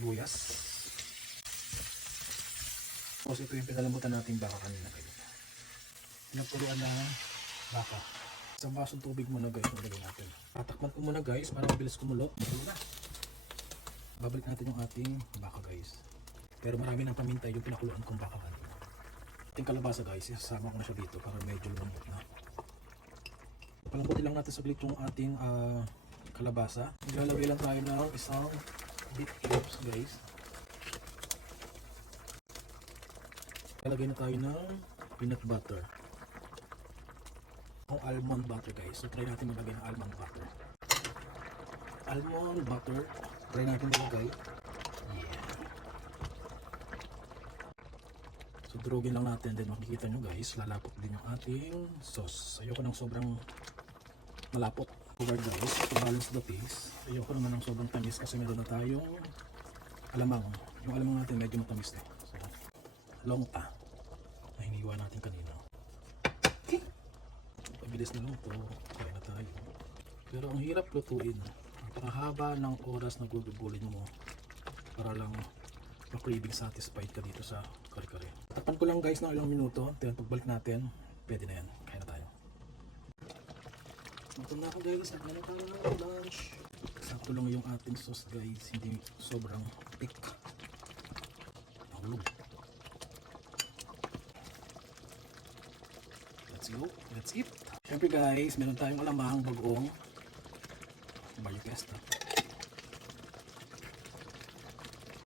sibuyas. Tapos ito yung pinalambutan natin baka kanina guys. Pinagturuan na baka. Isang basong tubig muna guys, nalagay natin. Tatakman ko muna guys para mabilis kumulo. Magulo na. Babalik natin yung ating baka guys. Pero marami ng paminta yung pinakuluan kong baka kanina. Ating kalabasa guys, isasama ko na siya dito para medyo lumambot na. Palambutin lang natin saglit yung ating kalabasa. Ilalagay lang tayo ng isang bit cubes guys. Ilalagay na tayo ng peanut butter. O almond butter guys. So try natin maglagay ng almond butter. Almond butter. Try natin maglagay. Yeah. So durugin lang natin. Then makikita nyo guys, lalapot din yung ating sauce. Ayoko ng sobrang malapot. Over guys, to balance the taste. Ayoko naman ng sobrang tamis kasi meron na tayong alamang. Yung alamang natin medyo matamis na. So, longta na hiniwa natin kanina. Mabilis na lang ito. Kaya na tayo. Pero ang hirap lutuin. Napakahaba ng oras na gugugulin mo para lang ma-craving satisfied ka dito sa kare-kare. Tapan ko lang guys ng ilang minuto. Then pagbalik natin, pwede na yan. Kaya na tayo. Ito na ako guys, at meron tayo ng lunch. Sakto lang yung ating sauce guys, hindi sobrang thick. Nahulog. Let's go, let's eat. Siyempre guys, meron tayong alamang bagoong Mayo Pesta.